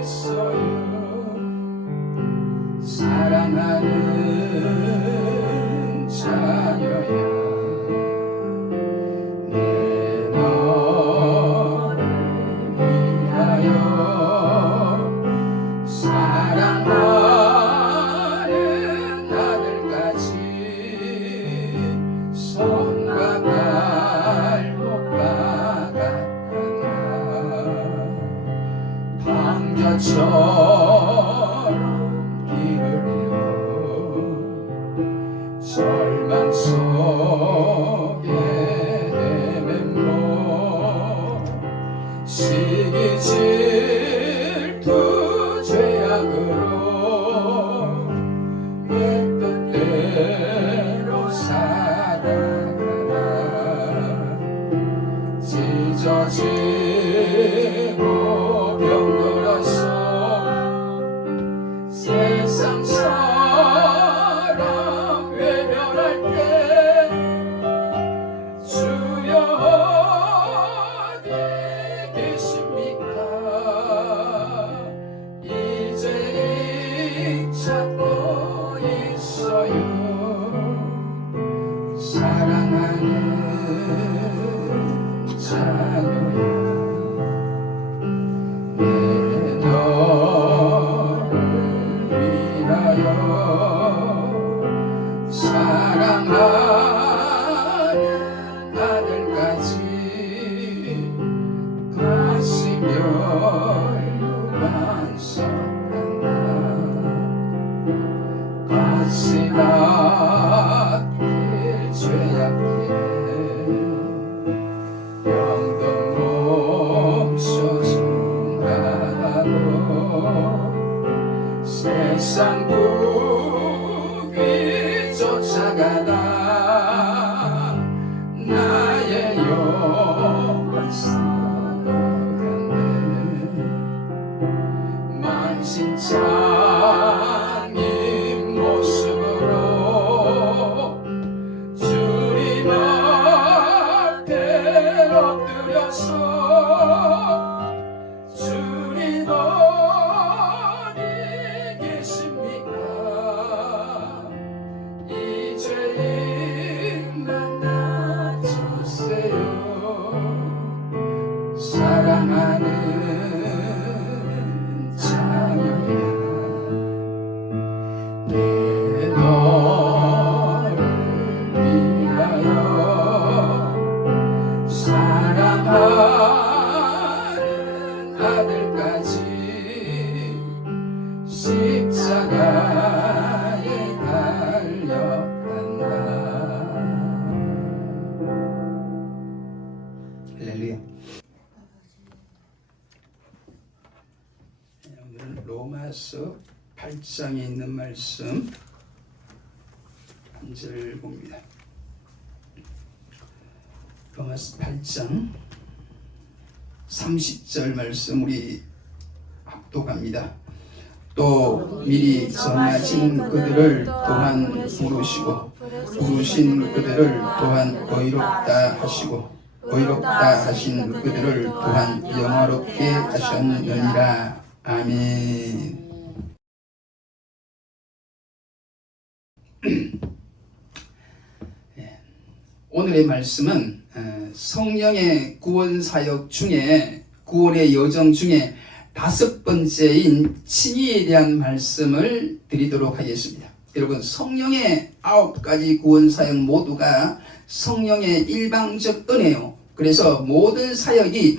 있어요. 사랑하는 자녀야, 내 너를 위하여 사랑하는 아들까지 손과 발목 박았단다. 방자처럼 길을 잃고 절망 속에 헤매므로 시기 질투 죄악으로 내 뜻대로 살아가라. 찢어지고 병들어서 세상 사람 외면할 때 주여 어디 계십니까? 이제 찾고 있어요. 사랑하는 자녀야, 내 너를 위하여 사랑하는 아들까지 가시멸류관 썼단다. 가시 받길 죄악해 병든 몸소 승하고 세상 부귀 쫓아가다 나의 영혼 썩어갔네. 만신창인 모습으로 주님 앞에 엎드려서 주님 어디 계십니까? 이 죄인 만나주세요. 사랑하는 자녀야, 내 너를 위하여 사랑하는 아들까지 십자가에 달려간다. 할렐루야. 오늘은 로마서 8장에 있는 말씀 한 절 봅니다. 로마서 8장 30절 말씀 우리 합독합니다. 또 미리 정하신 그들을 또한 부르시고 부르신 그들을 또한 의롭다 하시고 의롭다 하신 그들을 또한 영화롭게 하셨느니라. 아멘. 오늘의 말씀은 성령의 구원 사역 중에 구원의 여정 중에 5번째인 칭의에 대한 말씀을 드리도록 하겠습니다. 여러분, 성령의 9가지 구원 사역 모두가 성령의 일방적 은혜요. 그래서 모든 사역이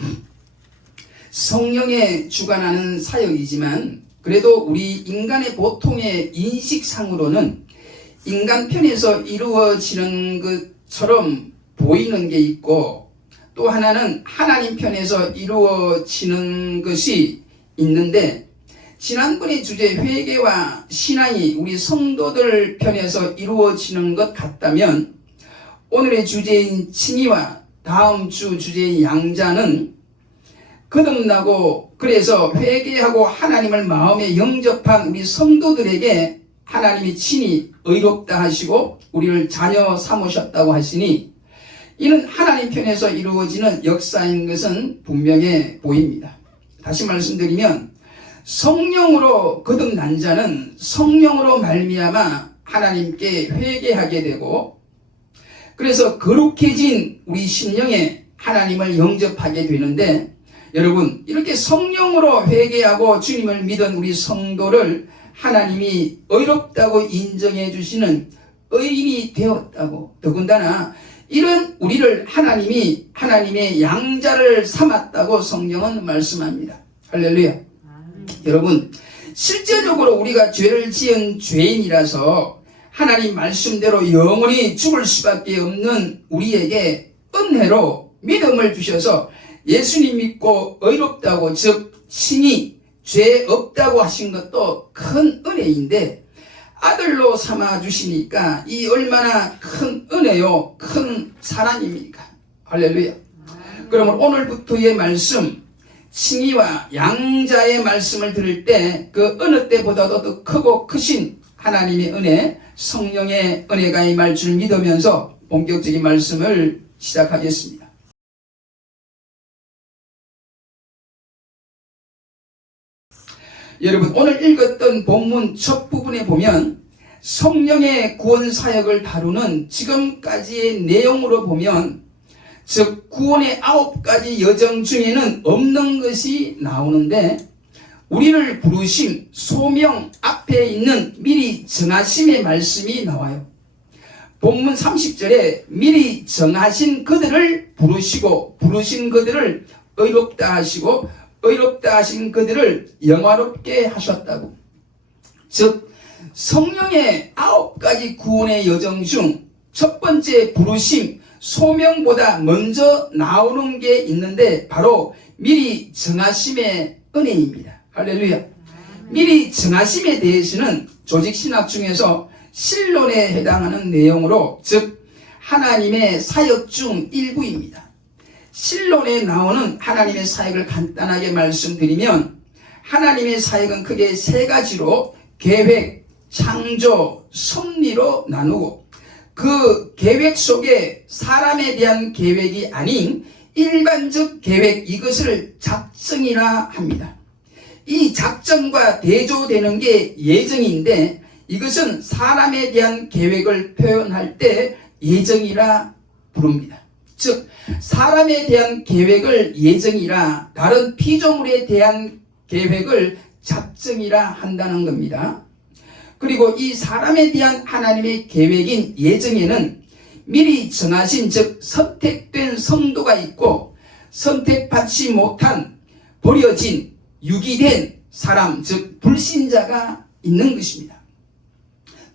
성령에 주관하는 사역이지만 그래도 우리 인간의 보통의 인식상으로는 인간 편에서 이루어지는 것처럼 보이는 게 있고 또 하나는 하나님 편에서 이루어지는 것이 있는데 지난번의 주제 회개와 신앙이 우리 성도들 편에서 이루어지는 것 같다면 오늘의 주제인 칭의와 다음 주 주제인 양자는 거듭나고 그래서 회개하고 하나님을 마음에 영접한 우리 성도들에게 하나님이 친히 의롭다 하시고 우리를 자녀 삼으셨다고 하시니 이는 하나님 편에서 이루어지는 역사인 것은 분명해 보입니다. 다시 말씀드리면 성령으로 거듭난 자는 성령으로 말미암아 하나님께 회개하게 되고, 그래서 거룩해진 우리 심령에 하나님을 영접하게 되는데, 여러분, 이렇게 성령으로 회개하고 주님을 믿은 우리 성도를 하나님이 의롭다고 인정해 주시는 의인이 되었다고, 더군다나 이런 우리를 하나님이 하나님의 양자를 삼았다고 성경은 말씀합니다. 할렐루야. 여러분, 실제적으로 우리가 죄를 지은 죄인이라서 하나님 말씀대로 영원히 죽을 수밖에 없는 우리에게 은혜로 믿음을 주셔서 예수님 믿고 의롭다고, 즉 신이 죄 없다고 하신 것도 큰 은혜인데, 아들로 삼아 주시니까 이 얼마나 큰 은혜요, 큰 사랑입니까? 할렐루야. 그러면 오늘부터의 말씀, 칭의와 양자의 말씀을 들을 때 그 어느 때보다도 더 크고 크신 하나님의 은혜, 성령의 은혜가 임할 줄 믿으면서 본격적인 말씀을 시작하겠습니다. 여러분, 오늘 읽었던 본문 첫 부분에 보면 성령의 구원 사역을 다루는 지금까지의 내용으로 보면, 즉 구원의 9가지 여정 중에는 없는 것이 나오는데, 우리를 부르심, 소명 앞에 있는 미리 정하심의 말씀이 나와요. 본문 30절에 미리 정하신 그들을 부르시고, 부르신 그들을 의롭다 하시고, 의롭다 하신 그들을 영화롭게 하셨다고. 즉 성령의 9가지 구원의 여정 중 첫 번째 부르심, 소명보다 먼저 나오는 게 있는데, 바로 미리 정하심의 은혜입니다. 할렐루야. 미리 정하심에 대해서는 조직신학 중에서 신론에 해당하는 내용으로, 즉 하나님의 사역 중 일부입니다. 신론에 나오는 하나님의 사역을 간단하게 말씀드리면, 하나님의 사역은 크게 3가지로 계획, 창조, 섭리로 나누고, 그 계획 속에 사람에 대한 계획이 아닌 일반적 계획, 이것을 작정이라 합니다. 이 작정과 대조되는 게 예정인데, 이것은 사람에 대한 계획을 표현할 때 예정이라 부릅니다. 즉 사람에 대한 계획을 예정이라, 다른 피조물에 대한 계획을 작정이라 한다는 겁니다. 그리고 이 사람에 대한 하나님의 계획인 예정에는 미리 정하신, 즉 선택된 성도가 있고, 선택받지 못한 버려진 유기된 사람, 즉 불신자가 있는 것입니다.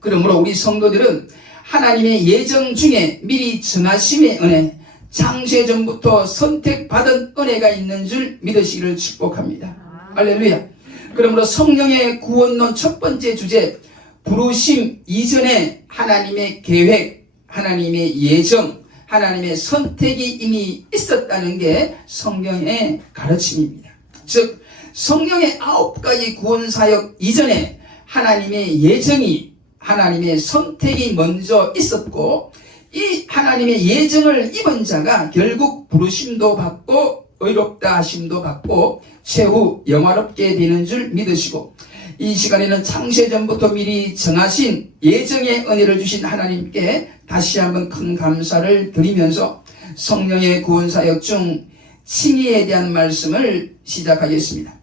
그러므로 우리 성도들은 하나님의 예정 중에 미리 정하심의 은혜, 창세전부터 선택받은 은혜가 있는 줄 믿으시기를 축복합니다. 할렐루야. 그러므로 성령의 구원론 첫 번째 주제, 부르심 이전에 하나님의 계획, 하나님의 예정, 하나님의 선택이 이미 있었다는 게 성경의 가르침입니다. 즉 성령의 9가지 구원사역 이전에 하나님의 예정이, 하나님의 선택이 먼저 있었고, 이 하나님의 예정을 입은 자가 결국 부르심도 받고 의롭다 하심도 받고 최후 영화롭게 되는 줄 믿으시고, 이 시간에는 창세전부터 미리 정하신 예정의 은혜를 주신 하나님께 다시 한번 큰 감사를 드리면서 성령의 구원사역 중 칭의에 대한 말씀을 시작하겠습니다.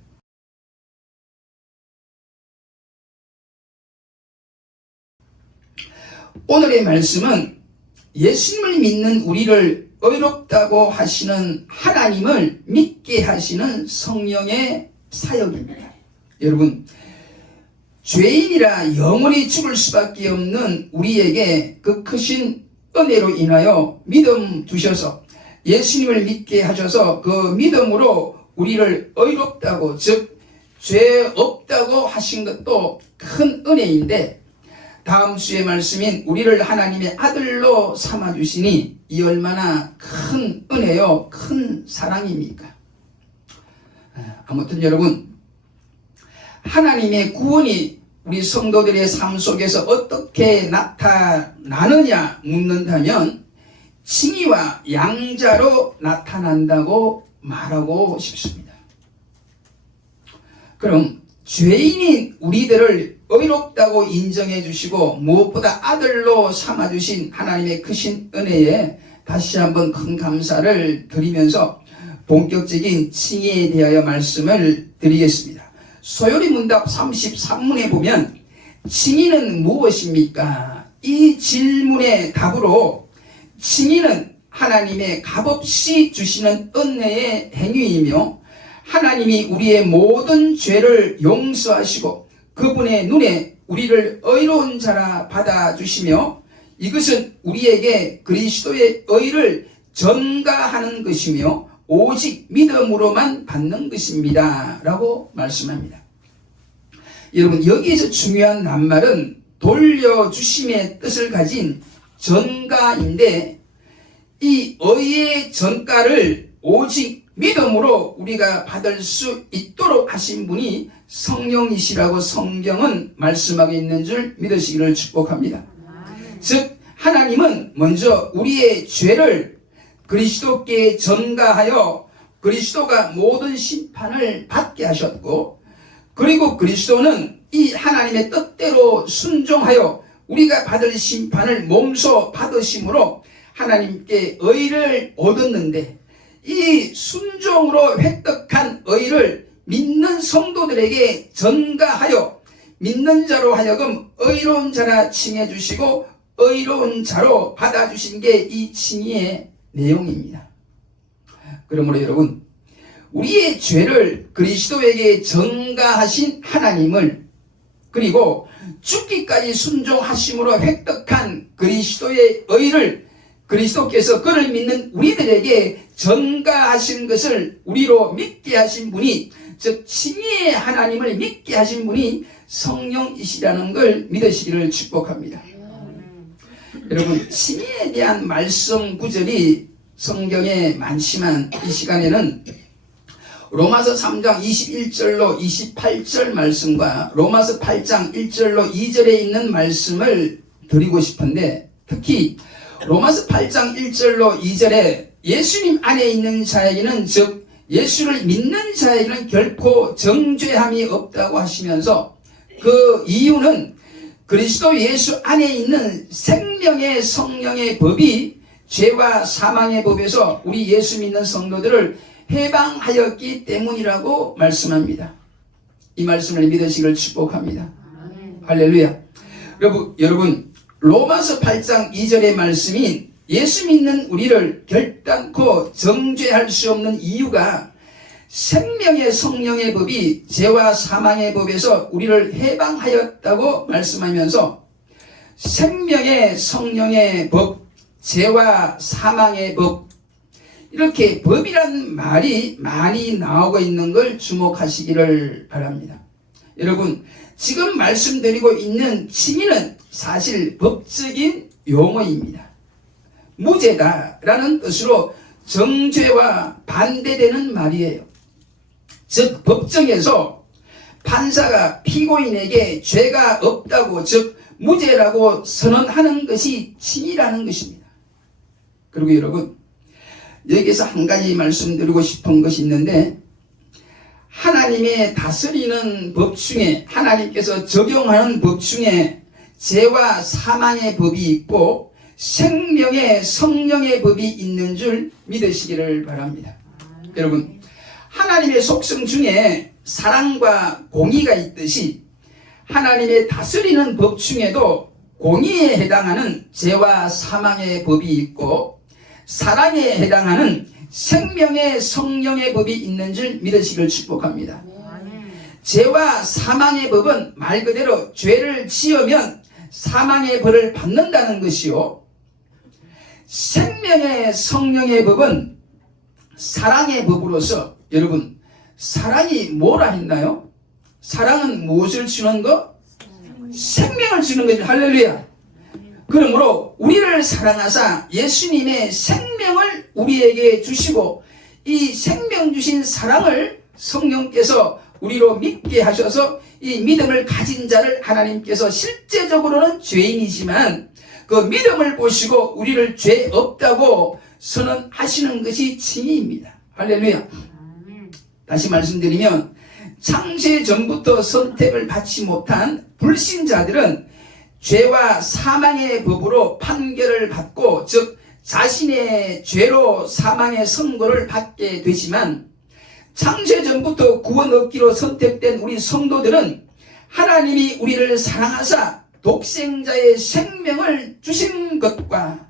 오늘의 말씀은 예수님을 믿는 우리를 의롭다고 하시는 하나님을 믿게 하시는 성령의 사역입니다. 여러분, 죄인이라 영원히 죽을 수밖에 없는 우리에게 그 크신 은혜로 인하여 믿음 주셔서 예수님을 믿게 하셔서 그 믿음으로 우리를 의롭다고, 즉 죄 없다고 하신 것도 큰 은혜인데, 다음 주의 말씀인 우리를 하나님의 아들로 삼아주시니 이 얼마나 큰 은혜요, 큰 사랑입니까? 아무튼 여러분, 하나님의 구원이 우리 성도들의 삶 속에서 어떻게 나타나느냐 묻는다면 칭의와 양자로 나타난다고 말하고 싶습니다. 그럼 죄인인 우리들을 의롭다고 인정해 주시고 무엇보다 아들로 삼아 주신 하나님의 크신 은혜에 다시 한번 큰 감사를 드리면서 본격적인 칭의에 대하여 말씀을 드리겠습니다. 소요리 문답 33문에 보면 칭의는 무엇입니까? 이 질문의 답으로 칭의는 하나님의 값없이 주시는 은혜의 행위이며 하나님이 우리의 모든 죄를 용서하시고 그분의 눈에 우리를 의로운 자라 받아주시며 이것은 우리에게 그리스도의 의를 전가하는 것이며 오직 믿음으로만 받는 것입니다 라고 말씀합니다. 여러분, 여기에서 중요한 낱말은 돌려주심의 뜻을 가진 전가인데 이 의의 전가를 오직 믿음으로 우리가 받을 수 있도록 하신 분이 성령이시라고 성경은 말씀하고 있는 줄 믿으시기를 축복합니다. 즉 하나님은 먼저 우리의 죄를 그리스도께 전가하여 그리스도가 모든 심판을 받게 하셨고, 그리고 그리스도는 이 하나님의 뜻대로 순종하여 우리가 받을 심판을 몸소 받으심으로 하나님께 의를 얻었는데, 이 순종으로 획득한 의를 믿는 성도들에게 전가하여 믿는 자로 하여금 의로운 자라 칭해 주시고 의로운 자로 받아주신 게 이 칭의의 내용입니다. 그러므로 여러분, 우리의 죄를 그리스도에게 전가하신 하나님을, 그리고 죽기까지 순종하심으로 획득한 그리스도의 의를 그리스도께서 그를 믿는 우리들에게 전가하신 것을 우리로 믿게 하신 분이, 즉 칭의의 하나님을 믿게 하신 분이 성령이시라는 걸 믿으시기를 축복합니다. 여러분, 칭의에 대한 말씀 구절이 성경에 많지만 이 시간에는 로마서 3장 21절로 28절 말씀과 로마서 8장 1절로 2절에 있는 말씀을 드리고 싶은데, 특히 로마서 8장 1절로 2절에 예수님 안에 있는 자에게는, 즉 예수를 믿는 자에게는 결코 정죄함이 없다고 하시면서 그 이유는 그리스도 예수 안에 있는 생명의 성령의 법이 죄와 사망의 법에서 우리 예수 믿는 성도들을 해방하였기 때문이라고 말씀합니다. 이 말씀을 믿으시기를 축복합니다. 할렐루야. 여러분 로마서 8장 2절의 말씀인 예수 믿는 우리를 결단코 정죄할 수 없는 이유가 생명의 성령의 법이 죄와 사망의 법에서 우리를 해방하였다고 말씀하면서, 생명의 성령의 법, 죄와 사망의 법, 이렇게 법이란 말이 많이 나오고 있는 걸 주목하시기를 바랍니다. 여러분, 지금 말씀드리고 있는 칭의는 사실 법적인 용어입니다. 무죄다라는 뜻으로 정죄와 반대되는 말이에요. 즉 법정에서 판사가 피고인에게 죄가 없다고, 즉 무죄라고 선언하는 것이 칭의라는 것입니다. 그리고 여러분, 여기서 한 가지 말씀드리고 싶은 것이 있는데, 하나님의 다스리는 법 중에, 하나님께서 적용하는 법 중에 죄와 사망의 법이 있고 생명의 성령의 법이 있는 줄 믿으시기를 바랍니다. 여러분, 하나님의 속성 중에 사랑과 공의가 있듯이 하나님의 다스리는 법 중에도 공의에 해당하는 죄와 사망의 법이 있고 사랑에 해당하는 생명의 성령의 법이 있는 줄 믿으시기를 축복합니다. 죄와 사망의 법은 말 그대로 죄를 지으면 사망의 벌을 받는다는 것이요, 생명의 성령의 법은 사랑의 법으로서, 여러분, 사랑이 뭐라 했나요? 사랑은 무엇을 주는 것? 생명을 주는 거죠. 할렐루야. 그러므로 우리를 사랑하사 예수님의 생명을 우리에게 주시고, 이 생명 주신 사랑을 성령께서 우리로 믿게 하셔서 이 믿음을 가진 자를 하나님께서 실제적으로는 죄인이지만 그 믿음을 보시고 우리를 죄 없다고 선언하시는 것이 칭의입니다. 할렐루야. 다시 말씀드리면 창세 전부터 선택을 받지 못한 불신자들은 죄와 사망의 법으로 판결을 받고, 즉 자신의 죄로 사망의 선고를 받게 되지만, 창세 전부터 구원 얻기로 선택된 우리 성도들은 하나님이 우리를 사랑하사 독생자의 생명을 주신 것과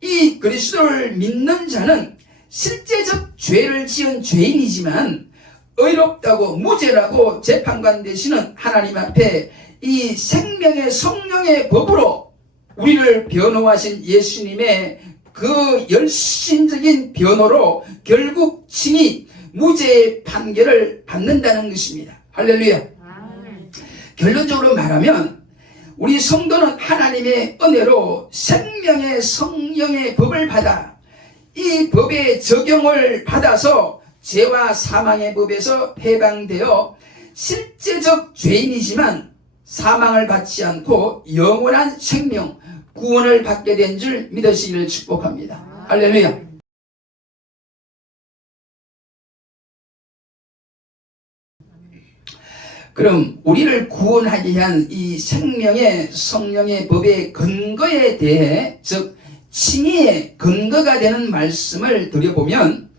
이 그리스도를 믿는 자는 실제적 죄를 지은 죄인이지만 의롭다고 무죄라고 재판관 되시는 하나님 앞에 이 생명의 성령의 법으로 우리를 변호하신 예수님의 그 열심적인 변호로 결국 친히 무죄의 판결을 받는다는 것입니다. 할렐루야. 결론적으로 말하면 우리 성도는 하나님의 은혜로 생명의 성령의 법을 받아 이 법의 적용을 받아서 죄와 사망의 법에서 해방되어 실제적 죄인이지만 사망을 받지 않고 영원한 생명, 구원을 받게 된 줄 믿으시기를 축복합니다. 할렐루야. 그럼 우리를 구원하게 한 이 생명의 성령의 법의 근거에 대해, 즉 칭의의 근거가 되는 말씀을 드려보면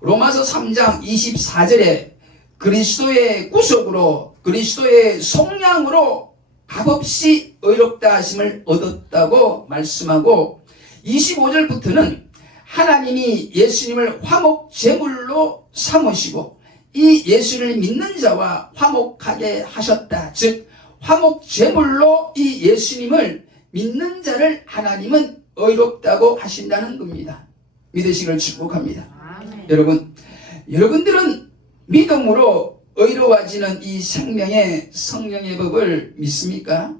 로마서 3장 24절에 그리스도의 구속으로 그리스도의 속량으로 값없이 의롭다 하심을 얻었다고 말씀하고, 25절부터는 하나님이 예수님을 화목 제물로 삼으시고 이 예수를 믿는 자와 화목하게 하셨다. 즉 화목 제물로 이 예수님을 믿는 자를 하나님은 의롭다고 하신다는 겁니다. 믿으시기를 축복합니다. 여러분들은 믿음으로 의로워지는 이 생명의 성령의 법을 믿습니까?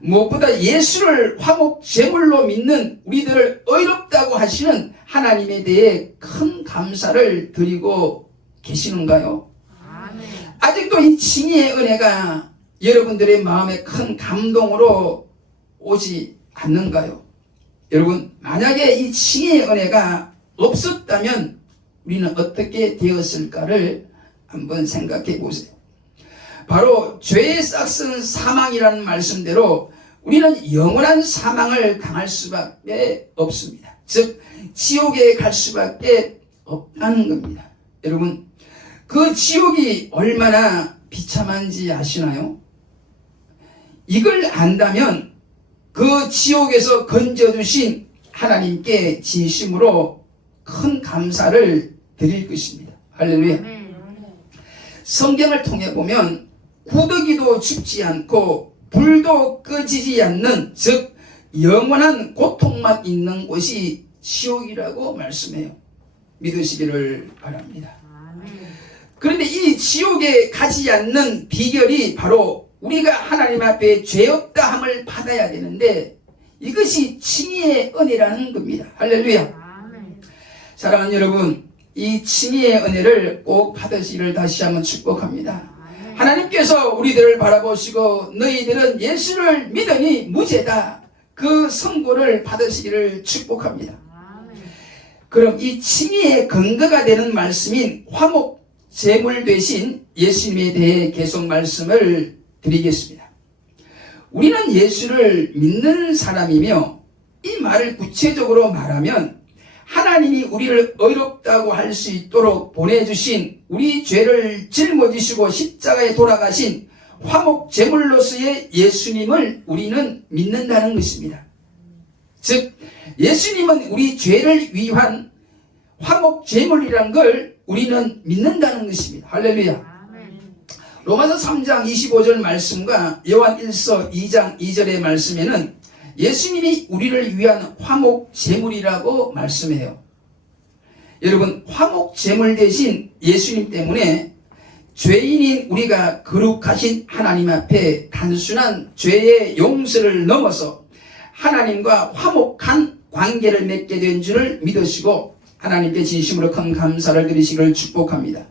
무엇보다 예수를 화목 제물로 믿는 우리들을 의롭다고 하시는 하나님에 대해 큰 감사를 드리고 계시는가요? 아직도 이 칭의의 은혜가 여러분들의 마음에 큰 감동으로 오지 않는가요? 여러분, 만약에 이 칭의의 은혜가 없었다면 우리는 어떻게 되었을까를 한번 생각해 보세요. 바로 죄의 싹슨 사망이라는 말씀대로 우리는 영원한 사망을 당할 수밖에 없습니다. 즉 지옥에 갈 수밖에 없다는 겁니다. 여러분, 그 지옥이 얼마나 비참한지 아시나요? 이걸 안다면 그 지옥에서 건져주신 하나님께 진심으로 큰 감사를 드릴 것입니다. 할렐루야. 성경을 통해 보면 구더기도 죽지 않고 불도 꺼지지 않는, 즉 영원한 고통만 있는 곳이 지옥이라고 말씀해요. 믿으시기를 바랍니다. 그런데 이 지옥에 가지 않는 비결이 바로 우리가 하나님 앞에 죄 없다 함을 받아야 되는데 이것이 칭의의 은혜라는 겁니다. 할렐루야. 사랑하는 여러분, 이 칭의의 은혜를 꼭 받으시기를 다시 한번 축복합니다. 하나님께서 우리들을 바라보시고 너희들은 예수를 믿으니 무죄다, 그 선고를 받으시기를 축복합니다. 그럼 이 칭의의 근거가 되는 말씀인 화목 제물 되신 예수님에 대해 계속 말씀을 드리겠습니다. 우리는 예수를 믿는 사람이며 이 말을 구체적으로 말하면 하나님이 우리를 의롭다고 할 수 있도록 보내주신 우리 죄를 짊어지시고 십자가에 돌아가신 화목 제물로서의 예수님을 우리는 믿는다는 것입니다. 즉 예수님은 우리 죄를 위한 화목 제물이란 걸 우리는 믿는다는 것입니다. 할렐루야. 로마서 3장 25절 말씀과 요한 1서 2장 2절의 말씀에는 예수님이 우리를 위한 화목 제물이라고 말씀해요. 여러분, 화목 제물 대신 예수님 때문에 죄인인 우리가 거룩하신 하나님 앞에 단순한 죄의 용서를 넘어서 하나님과 화목한 관계를 맺게 된 줄을 믿으시고 하나님께 진심으로 큰 감사를 드리시기를 축복합니다.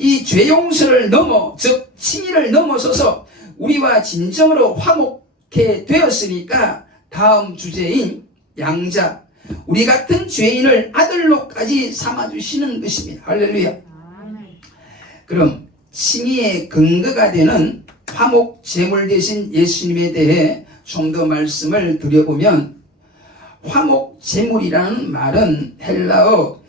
이 죄 용서를 넘어, 즉 칭의를 넘어서서 우리와 진정으로 화목해 되었으니까 다음 주제인 양자, 우리 같은 죄인을 아들로까지 삼아주시는 것입니다. 할렐루야. 그럼 칭의의 근거가 되는 화목 제물 대신 예수님에 대해 좀 더 말씀을 드려보면, 화목 제물이라는 말은 헬라어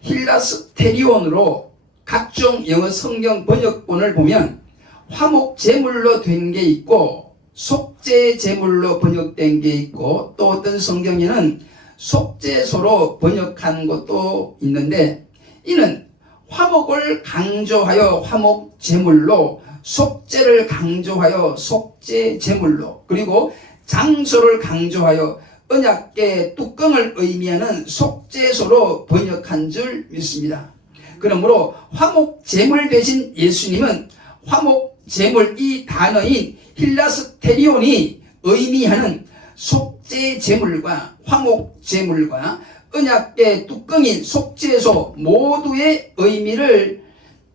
힐라스테리온으로 각종 영어 성경 번역본을 보면 화목 제물로 된 게 있고 속죄 제물로 번역된 게 있고, 또 어떤 성경에는 속죄소로 번역한 것도 있는데, 이는 화목을 강조하여 화목 제물로, 속죄를 강조하여 속죄 제물로, 그리고 장소를 강조하여 언약궤 뚜껑을 의미하는 속죄소로 번역한 줄 믿습니다. 그러므로 화목 제물 대신 예수님은 화목 제물, 이 단어인 힐라스테리온이 의미하는 속죄 제물과 화목 제물과 언약궤 뚜껑인 속죄소 모두의 의미를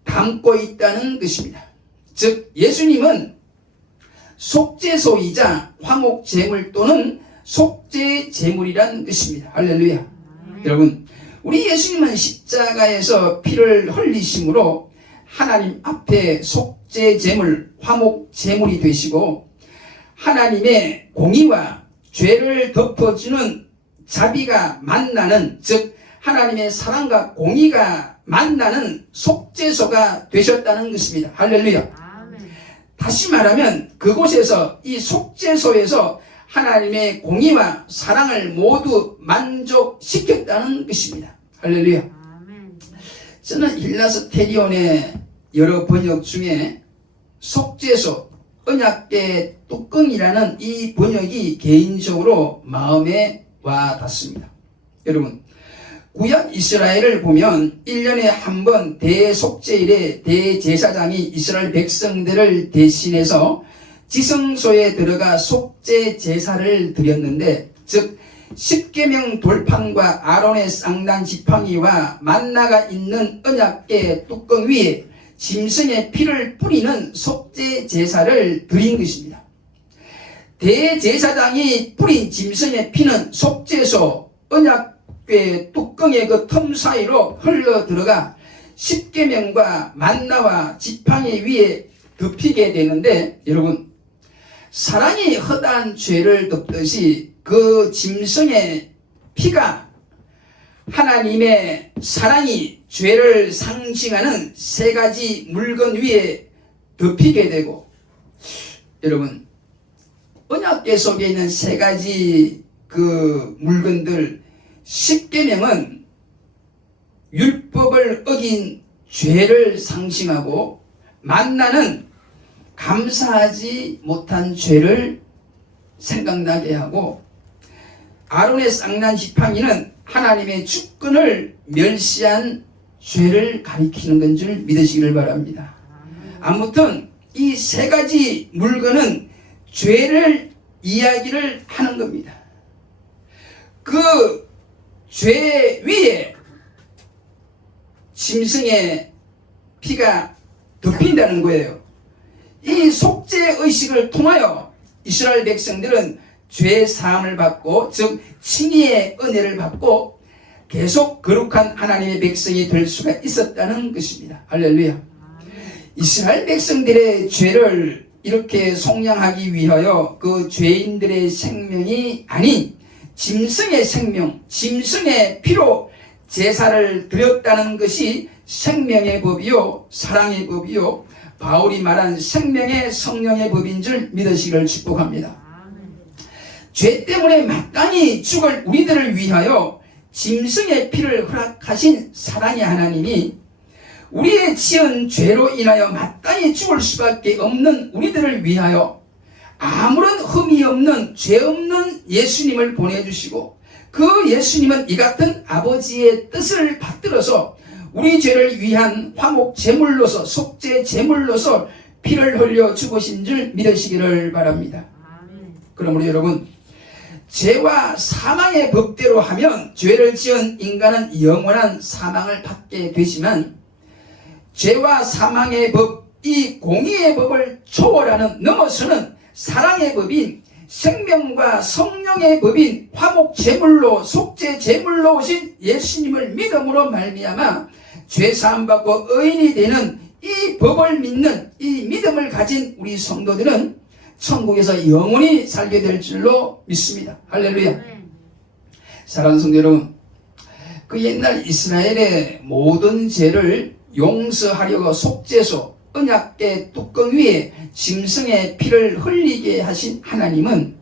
담고 있다는 것입니다. 즉 예수님은 속죄소이자 화목 제물 또는 속죄 제물이란 것입니다. 할렐루야. 여러분, 우리 예수님은 십자가에서 피를 흘리심으로 하나님 앞에 속죄 제물, 화목 제물이 되시고, 하나님의 공의와 죄를 덮어주는 자비가 만나는, 즉 하나님의 사랑과 공의가 만나는 속죄소가 되셨다는 것입니다. 할렐루야. 다시 말하면 그곳에서, 이 속죄소에서 하나님의 공의와 사랑을 모두 만족시켰다는 것입니다. 할렐루야. 저는 힐라스테리온의 여러 번역 중에 속죄소, 언약궤 뚜껑이라는 이 번역이 개인적으로 마음에 와 닿습니다. 여러분, 구약 이스라엘을 보면 1년에 한 번 대속죄일에 대제사장이 이스라엘 백성들을 대신해서 지성소에 들어가 속죄 제사를 드렸는데, 즉 십계명 돌판과 아론의 쌍난 지팡이와 만나가 있는 언약궤 뚜껑 위에 짐승의 피를 뿌리는 속죄 제사를 드린 것입니다. 대제사장이 뿌린 짐승의 피는 속죄소 언약궤 뚜껑의 그 틈 사이로 흘러 들어가 십계명과 만나와 지팡이 위에 덮이게 되는데, 여러분, 사랑이 허다한 죄를 덮듯이 그 짐승의 피가 하나님의 사랑이 죄를 상징하는 세 가지 물건 위에 덮이게 되고, 여러분, 언약궤 속에 있는 세 가지 그 물건들, 십계명은 율법을 어긴 죄를 상징하고, 만나는 감사하지 못한 죄를 생각나게 하고, 아론의 쌍난 지팡이는 하나님의 주권을 멸시한 죄를 가리키는 건 줄 믿으시기를 바랍니다. 아무튼 이 세 가지 물건은 죄를 이야기를 하는 겁니다. 그 죄 위에 짐승의 피가 덮인다는 거예요. 이 속죄 의식을 통하여 이스라엘 백성들은 죄 사함을 받고, 즉 칭의의 은혜를 받고 계속 거룩한 하나님의 백성이 될 수가 있었다는 것입니다. 할렐루야. 이스라엘 백성들의 죄를 이렇게 속량하기 위하여 그 죄인들의 생명이 아닌 짐승의 생명, 짐승의 피로 제사를 드렸다는 것이 생명의 법이요, 사랑의 법이요, 바울이 말한 생명의 성령의 법인 줄 믿으시기를 축복합니다. 죄 때문에 마땅히 죽을 우리들을 위하여 짐승의 피를 허락하신 사랑의 하나님이 우리의 지은 죄로 인하여 마땅히 죽을 수밖에 없는 우리들을 위하여 아무런 흠이 없는 죄 없는 예수님을 보내주시고, 그 예수님은 이 같은 아버지의 뜻을 받들어서 우리 죄를 위한 화목 제물로서, 속죄 제물로서 피를 흘려 죽으신 줄 믿으시기를 바랍니다. 그러므로 여러분, 죄와 사망의 법대로 하면 죄를 지은 인간은 영원한 사망을 받게 되지만, 죄와 사망의 법, 이 공의의 법을 초월하는, 넘어서는 사랑의 법인, 생명과 성령의 법인 화목 제물로, 속죄 제물로 오신 예수님을 믿음으로 말미암아 죄 사함 받고 의인이 되는 이 법을 믿는 이 믿음을 가진 우리 성도들은 천국에서 영원히 살게 될 줄로 믿습니다. 할렐루야. 사랑하는 성도 여러분, 그 옛날 이스라엘의 모든 죄를 용서하려고 속죄소 언약궤 뚜껑 위에 짐승의 피를 흘리게 하신 하나님은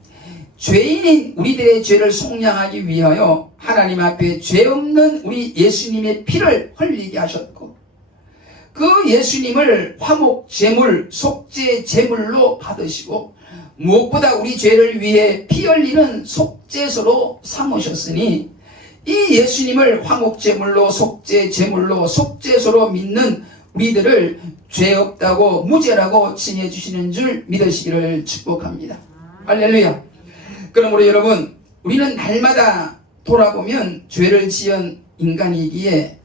죄인인 우리들의 죄를 속량하기 위하여 하나님 앞에 죄 없는 우리 예수님의 피를 흘리게 하셨고, 그 예수님을 화목 제물, 속죄 제물로 받으시고, 무엇보다 우리 죄를 위해 피 흘리는 속죄소로 삼으셨으니, 이 예수님을 화목 제물로, 속죄 제물로, 속죄소로 믿는 우리들을 죄 없다고 무죄라고 칭해 주시는 줄 믿으시기를 축복합니다. 할렐루야. 그러므로 여러분, 우리는 날마다 돌아보면 죄를 지은 인간이기에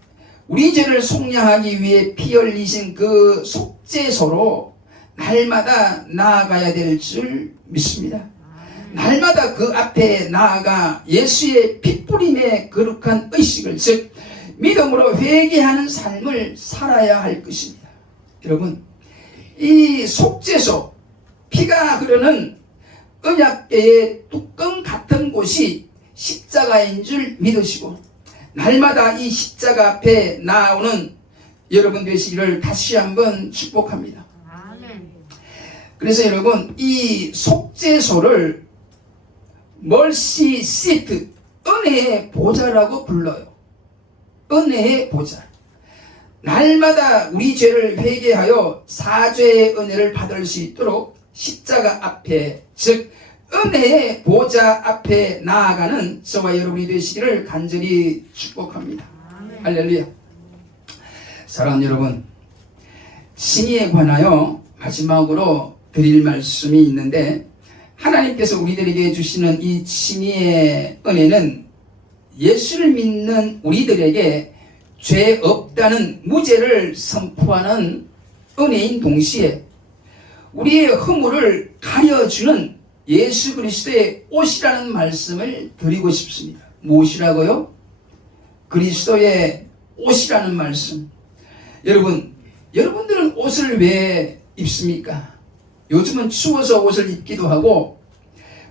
우리 죄를 속량하기 위해 피 흘리신 그 속죄소로 날마다 나아가야 될 줄 믿습니다. 날마다 그 앞에 나아가 예수의 핏부림의 거룩한 의식을, 즉 믿음으로 회개하는 삶을 살아야 할 것입니다. 여러분, 이 속죄소, 피가 흐르는 언약궤의 뚜껑 같은 곳이 십자가인 줄 믿으시고 날마다 이 십자가 앞에 나오는 여러분 되시기를 다시 한번 축복합니다. 그래서 여러분, 이 속죄소를 멀시 시트, 은혜의 보좌라고 불러요. 은혜의 보좌. 날마다 우리 죄를 회개하여 사죄의 은혜를 받을 수 있도록 십자가 앞에, 즉 은혜의 보좌 앞에 나아가는 저와 여러분이 되시기를 간절히 축복합니다. 할렐루야. 사랑하는 여러분, 칭의에 관하여 마지막으로 드릴 말씀이 있는데, 하나님께서 우리들에게 주시는 이 칭의의 은혜는 예수를 믿는 우리들에게 죄 없다는 무죄를 선포하는 은혜인 동시에 우리의 허물을 가려주는 예수 그리스도의 옷이라는 말씀을 드리고 싶습니다. 무엇이라고요? 그리스도의 옷이라는 말씀. 여러분들은 옷을 왜 입습니까? 요즘은 추워서 옷을 입기도 하고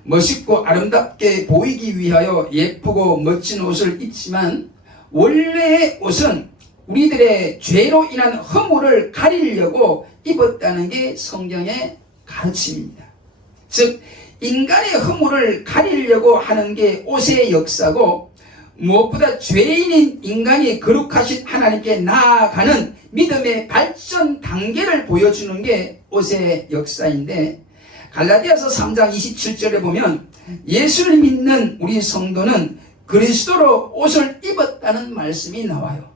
멋있고 아름답게 보이기 위하여 예쁘고 멋진 옷을 입지만, 원래의 옷은 우리들의 죄로 인한 허물을 가리려고 입었다는 게 성경의 가르침입니다. 즉 인간의 허물을 가리려고 하는 게 옷의 역사고, 무엇보다 죄인인 인간이 거룩하신 하나님께 나아가는 믿음의 발전 단계를 보여주는 게 옷의 역사인데, 갈라디아서 3장 27절에 보면 예수를 믿는 우리 성도는 그리스도로 옷을 입었다는 말씀이 나와요.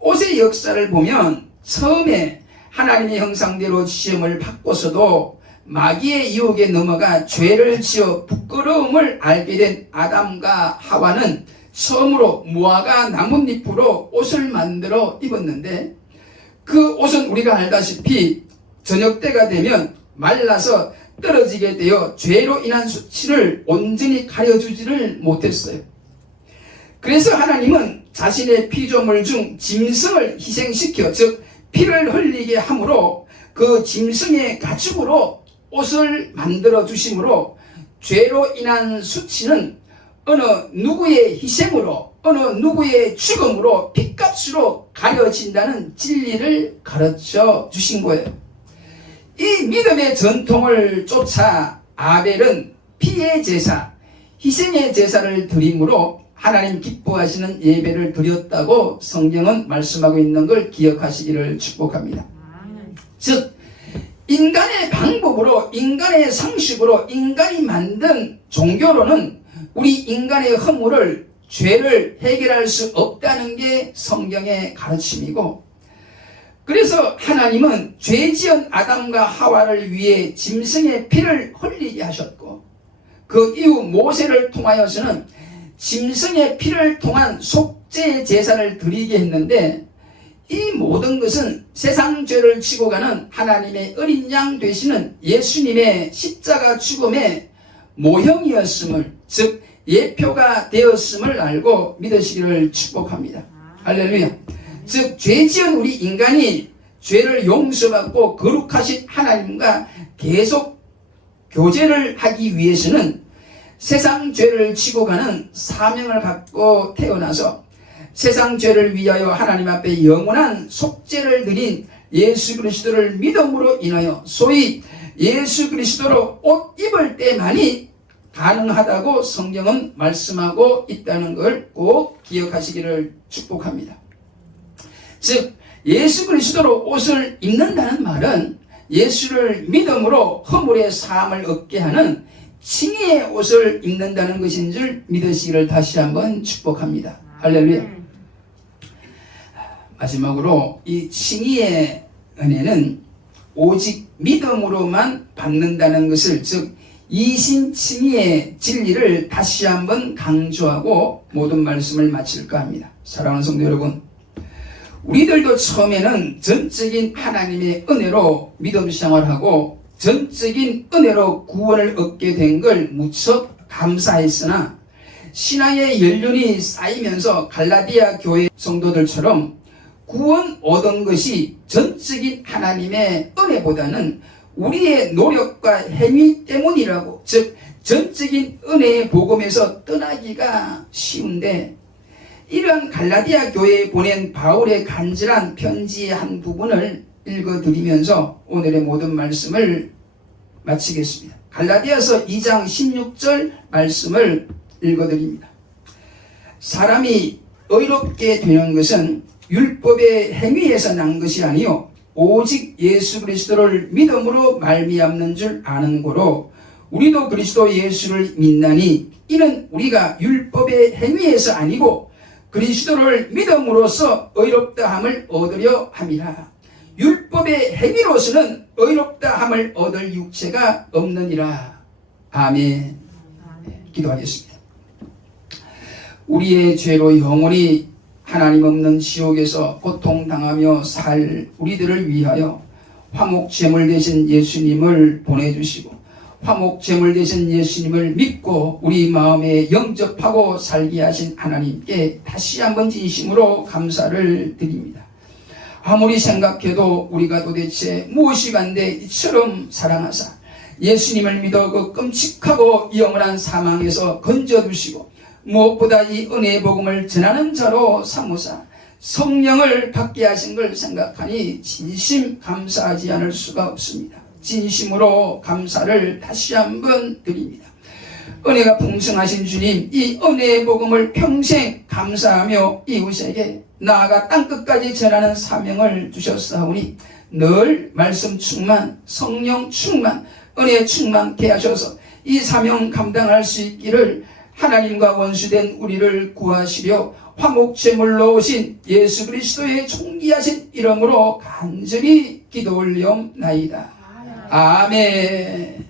옷의 역사를 보면 처음에 하나님의 형상대로 시험을 받고서도 마귀의 유혹에 넘어가 죄를 지어 부끄러움을 알게 된 아담과 하와는 처음으로 무화과 나뭇잎으로 옷을 만들어 입었는데, 그 옷은 우리가 알다시피 저녁 때가 되면 말라서 떨어지게 되어 죄로 인한 수치를 온전히 가려주지를 못했어요. 그래서 하나님은 자신의 피조물 중 짐승을 희생시켜, 즉 피를 흘리게 함으로 그 짐승의 가죽으로 옷을 만들어 주심으로 죄로 인한 수치는 어느 누구의 희생으로, 어느 누구의 죽음으로, 핏값으로 가려진다는 진리를 가르쳐 주신 거예요. 이 믿음의 전통을 쫓아 아벨은 피의 제사, 희생의 제사를 드림으로 하나님 기뻐하시는 예배를 드렸다고 성경은 말씀하고 있는 걸 기억하시기를 축복합니다. 즉 인간의 방법으로, 인간의 상식으로, 인간이 만든 종교로는 우리 인간의 허물을, 죄를 해결할 수 없다는 게 성경의 가르침이고, 그래서 하나님은 죄 지은 아담과 하와를 위해 짐승의 피를 흘리게 하셨고, 그 이후 모세를 통하여서는 짐승의 피를 통한 속죄 제사를 드리게 했는데, 이 모든 것은 세상 죄를 지고 가는 하나님의 어린 양 되시는 예수님의 십자가 죽음의 모형이었음을, 즉 예표가 되었음을 알고 믿으시기를 축복합니다. 할렐루야. 즉 죄 지은 우리 인간이 죄를 용서받고 거룩하신 하나님과 계속 교제를 하기 위해서는 세상 죄를 지고 가는 사명을 갖고 태어나서 세상 죄를 위하여 하나님 앞에 영원한 속죄를 드린 예수 그리스도를 믿음으로 인하여 소위 예수 그리스도로 옷 입을 때만이 가능하다고 성경은 말씀하고 있다는 걸 꼭 기억하시기를 축복합니다. 즉 예수 그리스도로 옷을 입는다는 말은 예수를 믿음으로 허물의 사함을 얻게 하는 칭의의 옷을 입는다는 것인 줄 믿으시기를 다시 한번 축복합니다. 할렐루야. 마지막으로 이 칭의의 은혜는 오직 믿음으로만 받는다는 것을, 즉 이신칭의의 진리를 다시 한번 강조하고 모든 말씀을 마칠까 합니다. 사랑하는 성도 여러분, 우리들도 처음에는 전적인 하나님의 은혜로 믿음 생활하고 전적인 은혜로 구원을 얻게 된 걸 무척 감사했으나 신앙의 연륜이 쌓이면서 갈라디아 교회 성도들처럼 구원 얻은 것이 전적인 하나님의 은혜보다는 우리의 노력과 행위 때문이라고, 즉 전적인 은혜의 복음에서 떠나기가 쉬운데, 이러한 갈라디아 교회에 보낸 바울의 간절한 편지의 한 부분을 읽어드리면서 오늘의 모든 말씀을 마치겠습니다. 갈라디아서 2장 16절 말씀을 읽어드립니다. 사람이 의롭게 되는 것은 율법의 행위에서 난 것이 아니요 오직 예수 그리스도를 믿음으로 말미암는 줄 아는 고로 우리도 그리스도 예수를 믿나니 이는 우리가 율법의 행위에서 아니고 그리스도를 믿음으로써 의롭다함을 얻으려 함이라. 율법의 행위로서는 의롭다함을 얻을 육체가 없느니라. 아멘. 기도하겠습니다. 우리의 죄로 영원히 하나님 없는 지옥에서 고통당하며 살 우리들을 위하여 화목제물 되신 예수님을 보내주시고 화목제물 되신 예수님을 믿고 우리 마음에 영접하고 살게 하신 하나님께 다시 한번 진심으로 감사를 드립니다. 아무리 생각해도 우리가 도대체 무엇이 반대 이처럼 사랑하사 예수님을 믿어 그 끔찍하고 영원한 사망에서 건져두시고 무엇보다 이 은혜의 복음을 전하는 자로 삼으사 성령을 받게 하신 걸 생각하니 진심 감사하지 않을 수가 없습니다. 진심으로 감사를 다시 한번 드립니다. 은혜가 풍성하신 주님, 이 은혜의 복음을 평생 감사하며 이웃에게 나아가 땅끝까지 전하는 사명을 주셨사오니 늘 말씀 충만, 성령 충만, 은혜 충만케 하셔서 이 사명 감당할 수 있기를 하나님과 원수된 우리를 구하시려 화목제물로 오신 예수 그리스도의 존귀하신 이름으로 간절히 기도 올리옵나이다. 아멘.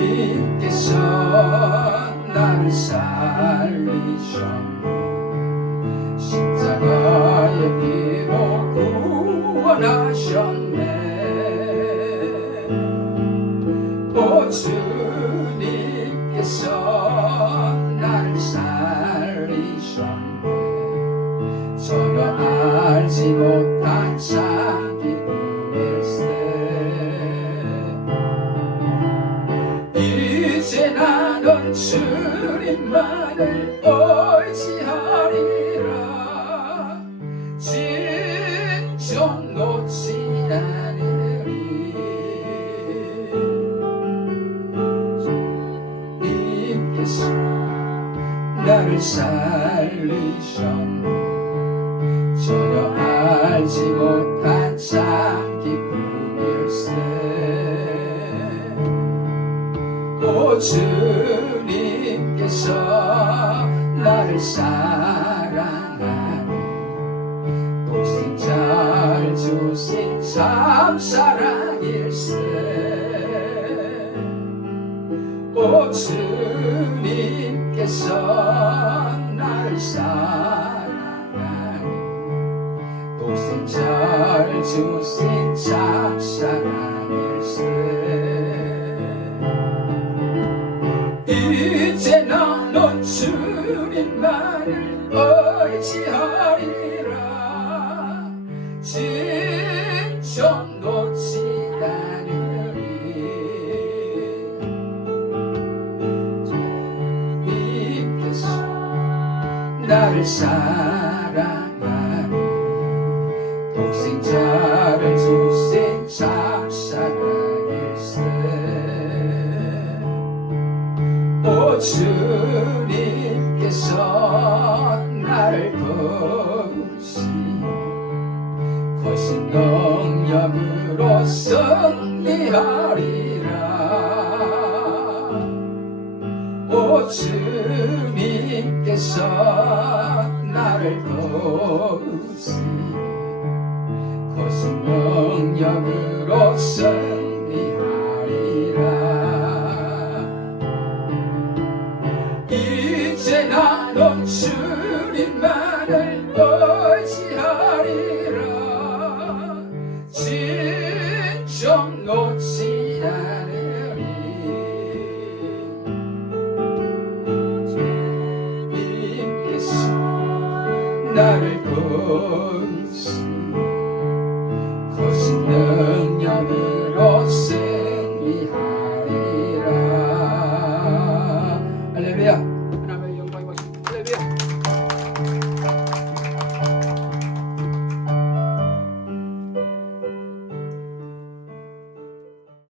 주님께서 나를 살리셨네. 십자가의 피로 구원하셨네. 오 주님께서 나를 살리셨네. 전혀 알지 못한 참 기쁨일세. 이제 나는 주님만을 의지하리라. 진정 놓지 않으리. 주님께서 나를 살리셨네. 전혀 알지 못한 참 기쁨일세. 오 주님께서 나를 사랑하니 독생자를 주신 참 사랑일세. 오 주님께서 나를 사랑하니 독생자를 주신 참사랑일세. 이제 나는 주님만을 의지하리라. 진정 놓지 않으리. 주님께서 나를 사랑하니 독생자를 주신 참사랑일세. 오 주님께서 나를 거신 능력으로 승리하리라. 오 주님께서 나를 거신 능력으로 승리하리라. 이제 나는 주님만을 의지하리라. 진정 놓지 않으리. 주님께서 나를 거신